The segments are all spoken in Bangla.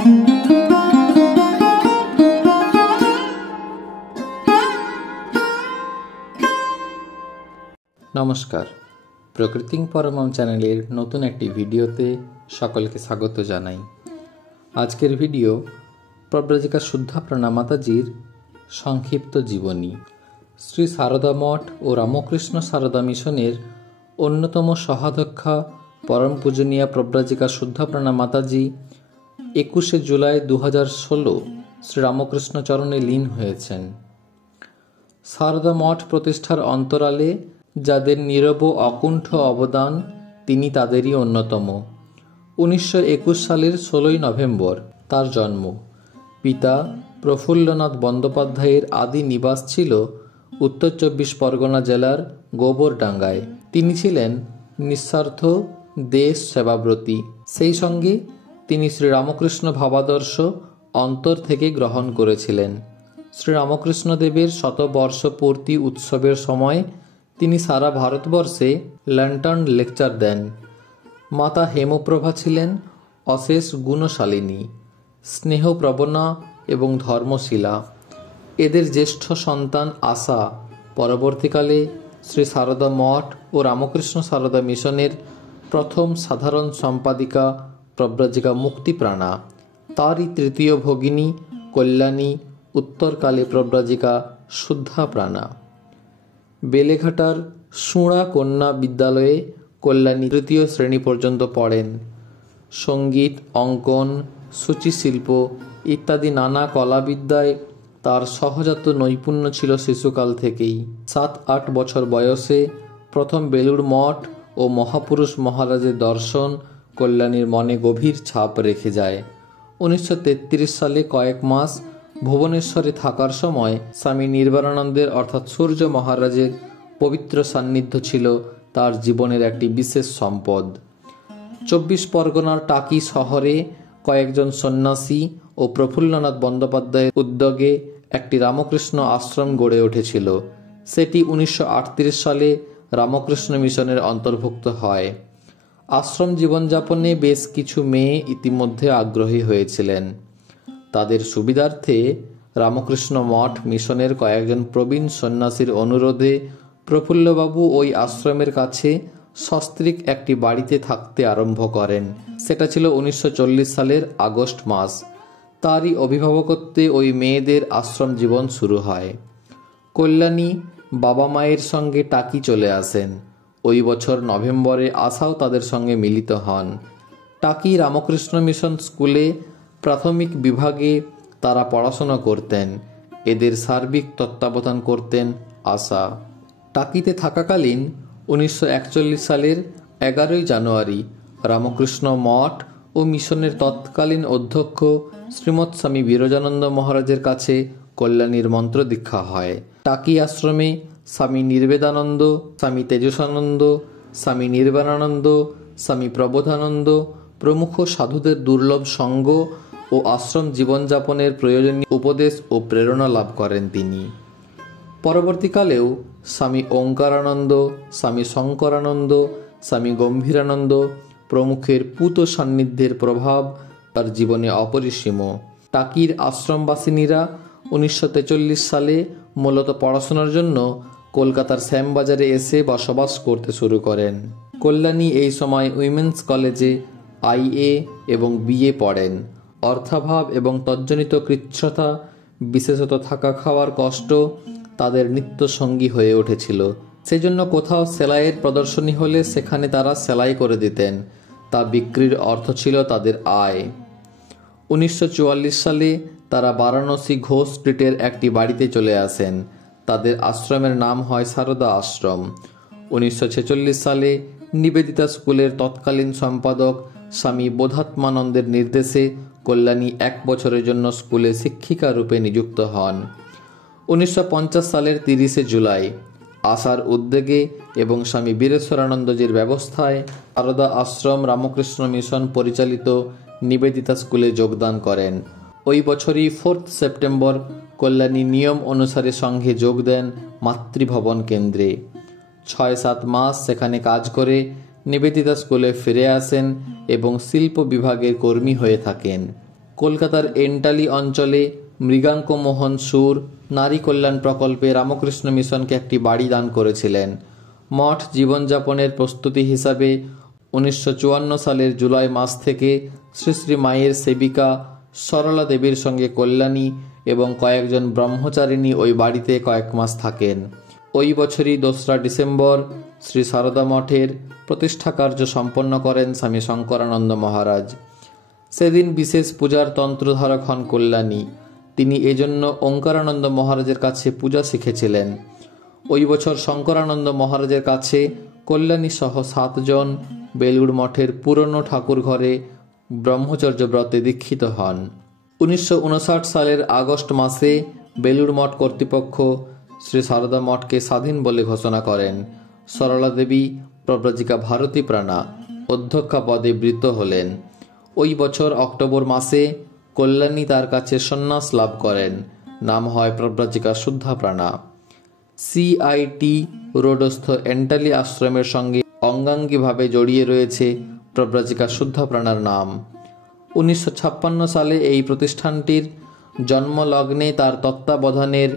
নমস্কার, প্রকৃতিং পরমম চ্যানেলের নতুন একটি ভিডিওতে সকলকে স্বাগত জানাই। আজকের ভিডিও প্রব্রাজিকা শুদ্ধাপ্রাণা মাতাজির সংক্ষিপ্ত জীবনী। শ্রী সারদা মঠ ও রামকৃষ্ণ সারদা মিশনের অন্যতম সহাধ্যক্ষা পরম পূজনীয়া প্রব্রাজিকা শুদ্ধাপ্রাণা মাতাজি 21শে জুলাই 2016 শ্রী রামকৃষ্ণ চরণে লীন হয়েছেন। সারদা মঠ প্রতিষ্ঠার অন্তরালে যাদের নীরব অকুণ্ঠ অবদান, তিনি তাদেরই অন্যতম। 1921 সালের 16ই নভেম্বর তার জন্ম। পিতা প্রফুল্লনাথ বন্দ্যোপাধ্যায়ের আদি নিবাস ছিল উত্তর 24 পরগনা জেলার গোবরডাঙ্গায়। তিনি ছিলেন নিঃস্বার্থ দেশ সেবাব্রতী। সেই সঙ্গে তিনি শ্রীরামকৃষ্ণ ভাবাদর্শ অন্তর থেকে গ্রহণ করেছিলেন। শ্রীরামকৃষ্ণদেবের শতবর্ষপূর্তি উৎসবের সময় তিনি সারা ভারতবর্ষে ল্যান্টার্ন লেকচার দেন। মাতা হেমপ্রভা ছিলেন অশেষ গুণশালিনী, স্নেহপ্রবণা এবং ধর্মশীলা। এদের জ্যেষ্ঠ সন্তান আশা পরবর্তীকালে শ্রী সারদা মঠ ও রামকৃষ্ণ সারদা মিশনের প্রথম সাধারণ সম্পাদিকা প্রব্রাজিকা মুক্তিপ্রাণা। তারই তৃতীয় ভগিনী কল্যাণী উত্তরকালে প্রব্রাজিকা শুদ্ধাপ্রাণা। বেলেঘাটার সুঁড়া কন্যা বিদ্যালয়ে কল্যাণী তৃতীয় শ্রেণী পর্যন্ত পড়েন। সঙ্গীত, অঙ্কন, সূচিশিল্প ইত্যাদি নানা কলাবিদ্যায় তার সহজাত নৈপুণ্য ছিল শিশুকাল থেকেই। 7-8 বছর বয়সে প্রথম বেলুড় মঠ ও মহাপুরুষ মহারাজের দর্শন কল্যাণীর মনে গভীর ছাপ রেখে যায়। 1933 সালে কয়েক মাস ভুবনেশ্বরে থাকার সময় স্বামী নির্বাণানন্দের অর্থাৎ সূর্য মহারাজের পবিত্র সান্নিধ্য ছিল তার জীবনের একটি বিশেষ সম্পদ। 24 পরগনার টাকি শহরে কয়েকজন সন্ন্যাসী ও প্রফুল্লনাথ বন্দ্যোপাধ্যায়ের উদ্যোগে একটি রামকৃষ্ণ আশ্রম গড়ে উঠেছিল। সেটি 1938 সালে রামকৃষ্ণ মিশনের অন্তর্ভুক্ত হয়। আশ্রম জীবনযাপনে বেশ কিছু মেয়ে ইতিমধ্যে আগ্রহী হয়েছিলেন। তাদের সুবিধার্থে রামকৃষ্ণ মঠ মিশনের কয়েকজন প্রবীণ সন্ন্যাসীর অনুরোধে প্রফুল্লবাবু ওই আশ্রমের কাছে সস্ত্রীক একটি বাড়িতে থাকতে আরম্ভ করেন। সেটা ছিল 1940 সালের আগস্ট মাস। তারই অভিভাবকত্বে ওই মেয়েদের আশ্রম জীবন শুরু হয়। কল্যাণী বাবা মায়ের সঙ্গে টাকি চলে আসেন। ওই বছর নভেম্বরে আশাও তাদের সঙ্গে মিলিত হন। টাকি রামকৃষ্ণ মিশন স্কুলে প্রাথমিক বিভাগে তারা পড়াশোনা করতেন। এদের সার্বিক তত্ত্বাবধান করতেন আশা। টাকিতে থাকাকালীন 1941 সালের 11ই জানুয়ারি রামকৃষ্ণ মঠ ও মিশনের তৎকালীন অধ্যক্ষ শ্রীমৎ স্বামী বিরজানন্দ মহারাজের কাছে কল্যাণীর মন্ত্র দীক্ষা হয়। টাকি আশ্রমে স্বামী নির্বেদানন্দ, স্বামী তেজসানন্দ, স্বামী নির্বাণানন্দ, স্বামী প্রবোধানন্দ প্রমুখ সাধুদের দুর্লভ সঙ্গ ও আশ্রম জীবনযাপনের প্রয়োজনীয় উপদেশ ও প্রেরণা লাভ করেন তিনি। পরবর্তীকালেও স্বামী ওঙ্কারানন্দ, স্বামী শঙ্করানন্দ, স্বামী গম্ভীরানন্দ প্রমুখের পূত সান্নিধ্যের প্রভাব তার জীবনে অপরিসীম। টাকির আশ্রমবাসিনীরা 1943 সালে মূলত পড়াশোনার জন্য কলকাতার শ্যামবাজারে এসে বসবাস করতে শুরু করেন। কল্যাণী এই সময় উইমেন্স কলেজে IA এবং BA পড়েন। অর্থাভাব এবং তজ্জনিত কৃচ্ছ্রতা, বিশেষত থাকা খাওয়ার কষ্ট তাদের নিত্য সঙ্গী হয়ে উঠেছিল। সেজন্য কোথাও সেলাইয়ের প্রদর্শনী হলে সেখানে তারা সেলাই করে দিতেন। তা বিক্রির অর্থ ছিল তাদের আয়। 1944 সালে তারা বারাণসী ঘোষ স্ট্রিটের একটি বাড়িতে চলে আসেন। তাদের আশ্রমের নাম হয় সারদা আশ্রম। 1946 সালে নিবেদিতা স্কুলের তৎকালীন সম্পাদক স্বামী বোধাত্মানন্দের নির্দেশে কল্যাণী 1 বছরের জন্য স্কুলে শিক্ষিকা রূপে নিযুক্ত হন। 1950 সালের 30শে জুলাই আশার উদ্যোগে এবং স্বামী বীরেশ্বরানন্দজির ব্যবস্থায় সারদা আশ্রম রামকৃষ্ণ মিশন পরিচালিত নিবেদিতা স্কুলে যোগদান করেন। ওই বছরই 4 সেপ্টেম্বর কল্যাণী নিয়ম অনুসারে সংঘে যোগ দেন মাতৃভবন কেন্দ্রে। 6-7 মাস সেখানে কাজ করে নিবেদিতা স্কুলে ফিরে আসেন এবং শিল্প বিভাগের কর্মী হয়ে থাকেন। কলকাতার এন্টালি অঞ্চলে মৃগাঙ্ক মোহন সুর নারী কল্যাণ প্রকল্পে রামকৃষ্ণ মিশনকে একটি বাড়ি দান করেছিলেন। মঠ জীবনযাপনের প্রস্তুতি হিসাবে 1954 সালের জুলাই মাস থেকে শ্রী শ্রী মায়ের সেবিকা সরলা দেবীর সঙ্গে কল্যাণী এবং কয়েকজন ব্রহ্মচারিণী ওই বাড়িতে কয়েক মাস থাকেন। ওই বছরই 2রা ডিসেম্বর শ্রী সারদা মঠের প্রতিষ্ঠা কার্য সম্পন্ন করেন স্বামী শঙ্করানন্দ মহারাজ। সেদিন বিশেষ পূজার তন্ত্রধারক হন কল্যাণী। তিনি এজন্য ওঙ্কারানন্দ মহারাজের কাছে পূজা শিখেছিলেন। ওই বছর শঙ্করানন্দ মহারাজের কাছে কল্যাণী সহ 7 জন বেলুড় মঠের পুরনো ঠাকুর ঘরে ব্রহ্মচর্য ব্রতে দীক্ষিত হন। 1959 সালের আগস্ট মাসে বেলুড় মঠ কর্তৃপক্ষ শ্রী সারদা মঠকে স্বাধীন বলে ঘোষণা করেন। সরলা দেবী প্রব্রজিকা ভারতী প্রাণা অধ্যক্ষা পদে বৃত হলেন। ওই বছর অক্টোবর মাসে কল্যাণী তার কাছে সন্ন্যাস লাভ করেন। নাম হয় প্রব্রজিকা শুদ্ধা প্রাণা। CIT রোডস্থ এন্টালি আশ্রমের সঙ্গে অঙ্গাঙ্গিভাবে জড়িয়ে রয়েছে প্রব্রজিকা শুদ্ধা প্রাণার নাম। 1956 সালে এই প্রতিষ্ঠানটির জন্মলগ্নে তার তত্ত্বাবধানের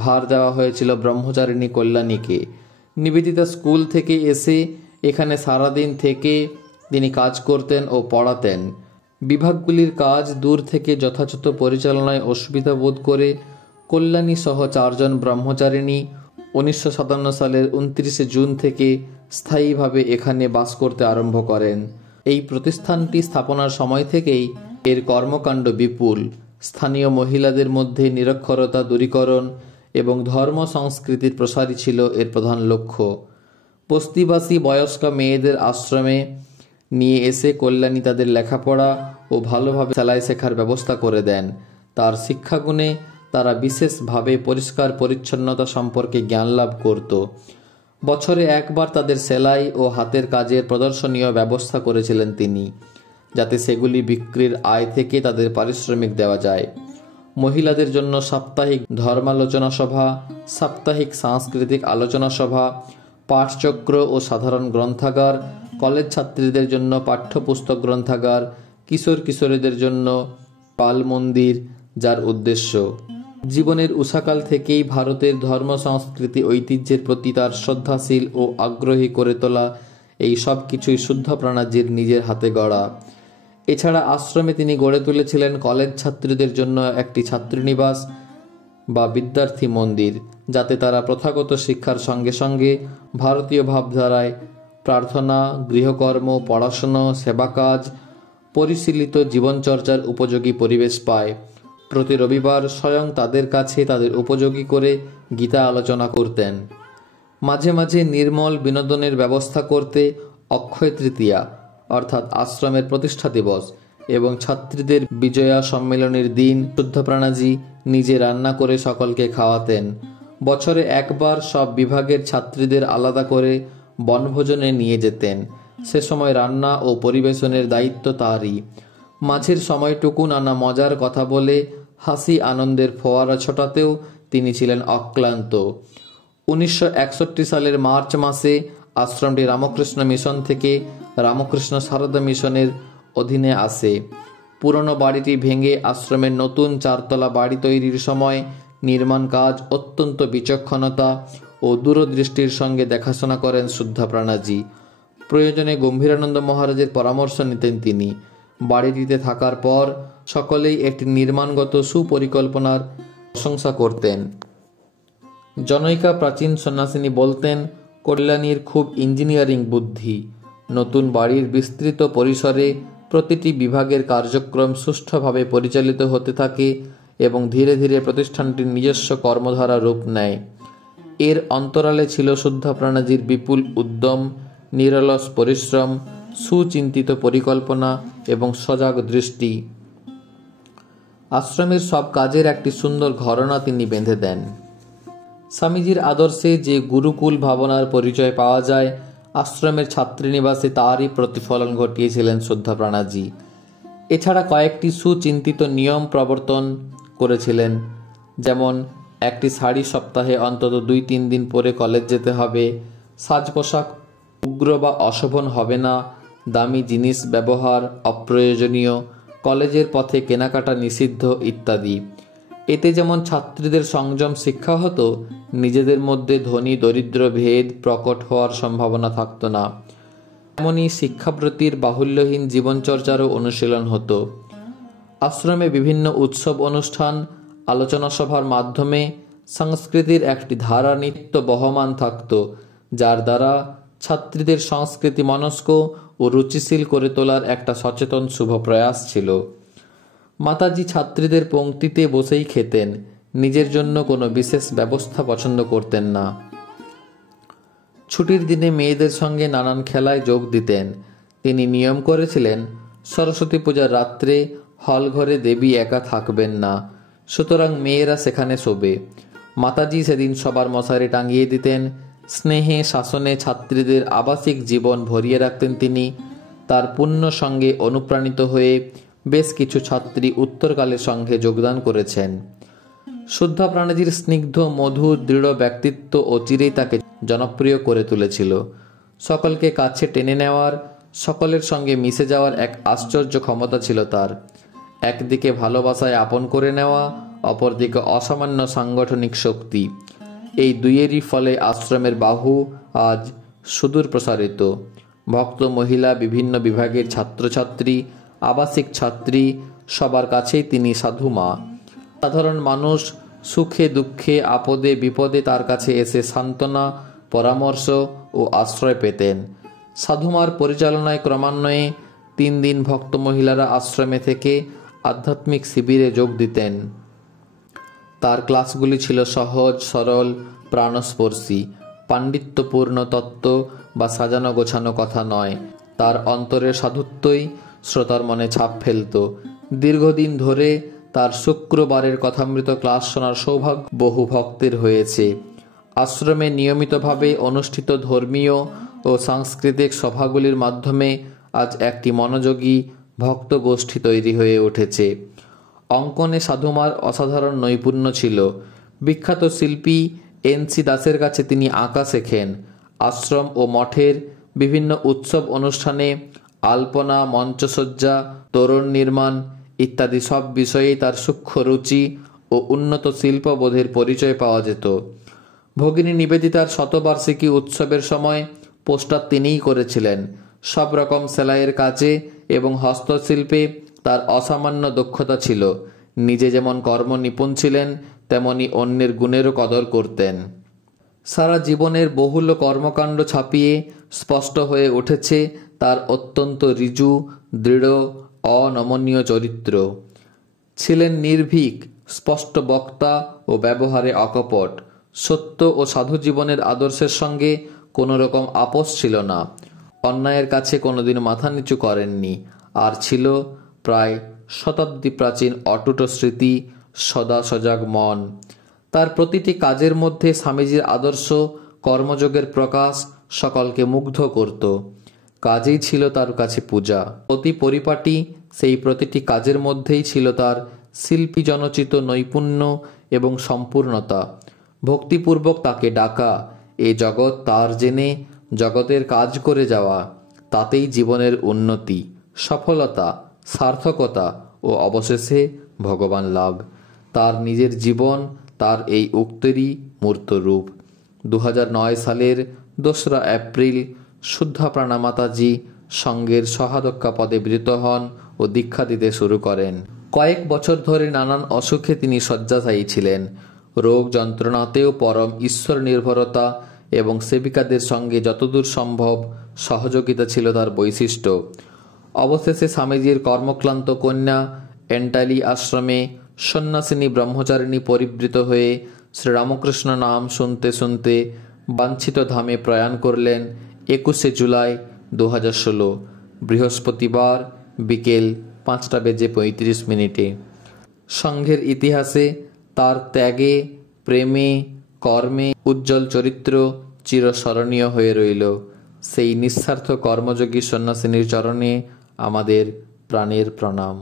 ভার দেওয়া হয়েছিল ব্রহ্মচারিণী কল্যাণীকে। নিবেদিতা স্কুল থেকে এসে এখানে সারাদিন থেকে তিনি কাজ করতেন ও পড়াতেন। বিভাগগুলির কাজ দূর থেকে যথাযথ পরিচালনায় অসুবিধা বোধ করে কল্যাণী সহ 4 জন ব্রহ্মচারিণী 1957 সালের 29 জুন থেকে স্থায়ীভাবে এখানে বাস করতে আরম্ভ করেন। এই প্রতিষ্ঠানটি স্থাপনার সময় থেকেই এর কর্মকাণ্ড বিপুল। স্থানীয় মহিলাদের মধ্যে নিরক্ষরতা দূরীকরণ এবং ধর্ম সংস্কৃতির প্রসারই ছিল এর প্রধান লক্ষ্য। বস্তিবাসী বয়স্ক মেয়েদের আশ্রমে নিয়ে এসে কল্যাণী তাদের লেখাপড়া ও ভালোভাবে সেলাই শেখার ব্যবস্থা করে দেন। তার শিক্ষাগুণে তারা বিশেষভাবে পরিষ্কার পরিচ্ছন্নতা সম্পর্কে জ্ঞান লাভ করত। বছরে একবার তাদের সেলাই ও হাতের কাজের প্রদর্শনীয় ব্যবস্থা করেছিলেন তিনি, যাতে সেগুলি বিক্রির আয় থেকে তাদের পারিশ্রমিক দেওয়া যায়। মহিলাদের জন্য সাপ্তাহিক ধর্মালোচনা সভা, সাপ্তাহিক সাংস্কৃতিক আলোচনা সভা, পাঠচক্র ও সাধারণ গ্রন্থাগার, কলেজ ছাত্রীদের জন্য পাঠ্যপুস্তক গ্রন্থাগার, কিশোর কিশোরীদের জন্য পাল মন্দির, যার উদ্দেশ্য জীবনের উষাকাল থেকেই ভারতের ধর্ম সংস্কৃতি ঐতিহ্যের প্রতি তার শ্রদ্ধাশীল ও আগ্রহী করে তোলা। এই সব কিছুই শুদ্ধ প্রাণাজির নিজের হাতে গড়া। এছাড়া আশ্রমে তিনি গড়ে তুলেছিলেন কলেজ ছাত্রীদের জন্য একটি ছাত্রীনিবাস বা বিদ্যার্থী মন্দির, যাতে তারা প্রথাগত শিক্ষার সঙ্গে সঙ্গে ভারতীয় ভাবধারায় প্রার্থনা, গৃহকর্ম, পড়াশুনো, সেবাকাজ, পরিশীলিত জীবনচর্চার উপযোগী পরিবেশ পায়। প্রতি রবিবার স্বয়ং তাদের কাছে তাদের উপযোগী করে গীতা আলোচনা করতেন। মাঝে মাঝে নির্মল বিনোদনের ব্যবস্থা করতে অক্ষয় তৃতীয়া অর্থাৎ আশ্রমের প্রতিষ্ঠা দিবস এবং ছাত্রীদের বিজয়া সম্মেলনের দিন শুদ্ধপ্রাণাজি নিজে রান্না করে সকলকে খাওয়াতেন। বছরে একবার সব বিভাগের ছাত্রীদের আলাদা করে বনভোজনে নিয়ে যেতেন। সে সময় রান্না ও পরিবেশনের দায়িত্ব তারই। মাঝের সময়টুকু নানা মজার কথা বলে হাসি আনন্দের ফোয়ারা ছোটাতেও তিনি ছিলেন অক্লান্ত। 1961 সালের মার্চ মাসে আশ্রমটি রামকৃষ্ণ মিশন থেকে রামকৃষ্ণ সারদা মিশনের অধীনে আসে। পুরনো বাড়িটি ভেঙে আশ্রমের নতুন 4তলা বাড়ি তৈরির সময় নির্মাণ কাজ অত্যন্ত বিচক্ষণতা ও দূরদৃষ্টির সঙ্গে দেখাশোনা করেন শুদ্ধপ্রাণাজি। প্রয়োজনে গম্ভীরানন্দ মহারাজের পরামর্শ নিতেন তিনি। বাড়িটিতে থাকার পর সকলেই একটি নির্মাণগত সুপরিকল্পনার প্রশংসা করতেন। জনৈকা প্রাচীন সন্ন্যাসিনী বলতেন, কল্যাণীর খুব ইঞ্জিনিয়ারিং বুদ্ধি। নতুন বাড়ির বিস্তৃত পরিসরে প্রতিটি বিভাগের কার্যক্রম সুষ্ঠুভাবে পরিচালিত হতে থাকে এবং ধীরে ধীরে প্রতিষ্ঠানটির নিজস্ব কর্মধারা রূপ নেয়। এর অন্তরালে ছিল শুদ্ধপ্রাণাজির বিপুল উদ্যম, নিরলস পরিশ্রম, সুচিন্তিত পরিকল্পনা এবং সজাগ দৃষ্টি। আশ্রমের সব কাজের একটি সুন্দর ঘরনা তিনি বেঁধে দেন। স্বামীজির আদর্শে যে গুরুকুল ভাবনার পরিচয় পাওয়া যায়, আশ্রমের ছাত্রীনিবাসে তারই প্রতিফলন ঘটিয়েছিলেন শুদ্ধপ্রাণাজি। এছাড়া কয়েকটি সুচিন্তিত নিয়ম প্রবর্তন করেছিলেন, যেমন একটি শাড়ি সপ্তাহে অন্তত 2-3 দিন পরে কলেজ যেতে হবে, সাজ পোশাক উগ্র বা অশোভন হবে না, দামি জিনিস ব্যবহার অপ্রয়োজনীয়, কলেজের পথে কেনাকাটা নিষিদ্ধ ইত্যাদি। এতে যেমন ছাত্রীদের সংযম শিক্ষা হতো, নিজেদের মধ্যে ধনী দরিদ্র ভেদ প্রকট হওয়ার সম্ভাবনা থাকত না। এমনই শিক্ষাব্রতির বাহুল্যহীন জীবনচর্চারও অনুশীলন হতো। আশ্রমে বিভিন্ন উৎসব অনুষ্ঠান, আলোচনা সভার মাধ্যমে সংস্কৃতির একটি ধারা নিত্য বহমান থাকত, যার দ্বারা ছাত্রীদের সংস্কৃতি মনস্ক ও রুচিশীল করে তোলার একটা সচেতন শুভ প্রয়াস ছিল। মাতাজি ছাত্রীদের পংক্তিতে বসেই খেতেন, নিজের জন্য কোনো বিশেষ ব্যবস্থা পছন্দ করতেন না। ছুটির দিনে মেয়েদের সঙ্গে নানান খেলায় যোগ দিতেন। তিনি নিয়ম করেছিলেন, সরস্বতী পূজার রাত্রে হল ঘরে দেবী একা থাকবেন না, সুতরাং মেয়েরা সেখানে শোবে। মাতাজি সেদিন সবার মশারি টাঙিয়ে দিতেন। স্নেহে শাসনে ছাত্রীদের আবাসিক জীবন ভরিয়ে রাখতেন তিনি। তার পুণ্য সঙ্গে অনুপ্রাণিত হয়ে বেশ কিছু ছাত্রী উত্তরকালের সঙ্গে যোগদান করেছেন। শুদ্ধা প্রাণীজির স্নিগ্ধ মধুর দৃঢ় ব্যক্তিত্ব অচিরেই তাকে জনপ্রিয় করে তুলেছিল। সকলকে কাছে টেনে নেওয়ার, সকলের সঙ্গে মিশে যাওয়ার এক আশ্চর্য ক্ষমতা ছিল তার। একদিকে ভালোবাসায় আপন করে নেওয়া, অপরদিকে অসামান্য সাংগঠনিক শক্তি। এই দুইয়েরই ফলে আশ্রমের বাহু আজ সুদূর প্রসারিত। ভক্ত মহিলা, বিভিন্ন বিভাগের ছাত্রছাত্রী, আবাসিক ছাত্রী, সবার কাছেই তিনি সাধু মা। সাধারণ মানুষ সুখে দুঃখে আপদে বিপদে তার কাছে এসে সান্ত্বনা, পরামর্শ ও আশ্রয় পেতেন। সাধুমার পরিচালনায় ক্রমান্বয়ে 3 দিন ভক্ত মহিলারা আশ্রমে থেকে আধ্যাত্মিক শিবিরে যোগ দিতেন। তার ক্লাসগুলি ছিল সহজ সরল, প্রাণস্পর্শী। পাণ্ডিত্যপূর্ণ তত্ত্ব বা সাজানো গোছানো কথা নয়, তার অন্তরের সাধুত্বই শ্রোতার মনে ছাপ ফেলত। দীর্ঘদিন ধরে তার শুক্রবারের কথামৃত ক্লাস শোনার সৌভাগ্য বহু ভক্তের হয়েছে। আশ্রমে নিয়মিতভাবে অনুষ্ঠিত ধর্মীয় ও সাংস্কৃতিক সভাগুলির মাধ্যমে আজ একটি মনোযোগী ভক্ত গোষ্ঠী তৈরি হয়ে উঠেছে। অঙ্কনে সাধুমার অসাধারণ নৈপুণ্য ছিল। বিখ্যাত শিল্পী NC দাসের কাছে তিনি আঁকা শেখেন। আশ্রম ও মঠের বিভিন্ন উৎসব অনুষ্ঠানে আলপনা, মঞ্চসজ্জা, তোরণ নির্মাণ ইত্যাদি সব বিষয়েই তার সূক্ষ্ম রুচি ও উন্নত শিল্পবোধের পরিচয় পাওয়া যেত। ভগিনী নিবেদিতার শতবার্ষিকী উৎসবের সময় পোস্টার তিনিই করেছিলেন। সব রকম সেলাইয়ের কাজে এবং হস্তশিল্পে তার অসামান্য দক্ষতা ছিল। নিজে যেমন কর্ম নিপুণ ছিলেন, তেমনি অন্যের গুণেরও কদর করতেন। সারা জীবনের বহুল কর্মকাণ্ড ছাপিয়ে স্পষ্ট হয়ে উঠেছে তার অত্যন্ত ঋজু, দৃঢ়, অনমনীয় চরিত্র। ছিলেন নির্ভীক, স্পষ্ট বক্তা ও ব্যবহারে অকপট। সত্য ও সাধু জীবনের আদর্শের সঙ্গে কোনো রকম আপোষ ছিল না। অন্যায়ের কাছে কোনোদিন মাথা নিচু করেননি। আর ছিল প্রায় শতাব্দী প্রাচীন অটুট স্মৃতি, সদা সজাগ মন। তার প্রতিটি কাজের মধ্যে স্বামীজির আদর্শ, কর্মযোগের প্রকাশ সকলকে মুগ্ধ করত। কাজেই ছিল তার কাছে পূজা। অতি পরিপাটি সেই প্রতিটি কাজের মধ্যেই ছিল তার শিল্পী জনচিত নৈপুণ্য এবং সম্পূর্ণতা। ভক্তিপূর্বক তাকে ডাকা, এ জগৎ তার জেনে জগতের কাজ করে যাওয়া, তাতেই জীবনের উন্নতি, সফলতা, সার্থকতা ও অবশেষে ভগবান লাভ। তার নিজের জীবন তার এই উক্তিরই মূর্ত রূপ। 2009 সালের 2রা এপ্রিল শুদ্ধা প্রাণা মাতাজি সঙ্গের সহাধ্যক্ষা পদে বৃত হন ও দীক্ষা দিতে শুরু করেন। কয়েক বছর ধরে নানান অসুখে তিনি শয্যাশায়ী ছিলেন। রোগ যন্ত্রণাতেও পরম ঈশ্বর নির্ভরতা এবং সেবিকাদের সঙ্গে যতদূর সম্ভব সহযোগিতা ছিল তার বৈশিষ্ট্য। অবশেষে স্বামীজির কর্মক্লান্ত কন্যা এন্টালি আশ্রমে সন্ন্যাসিনী ব্রহ্মচারিণী পরিবৃত হয়ে শ্রীরামকৃষ্ণ নাম শুনতে শুনতে বাঞ্ছিত ধামে প্রয়াণ করলেন 21শে জুলাই 2016 বৃহস্পতিবার বিকেল 5:35 সংঘের ইতিহাসে তার ত্যাগে, প্রেমে, কর্মে উজ্জ্বল চরিত্র চিরস্মরণীয় হয়ে রইল। সেই নিঃস্বার্থ কর্মযোগী সন্ন্যাসিনীর চরণে আমাদের প্রাণের প্রণাম।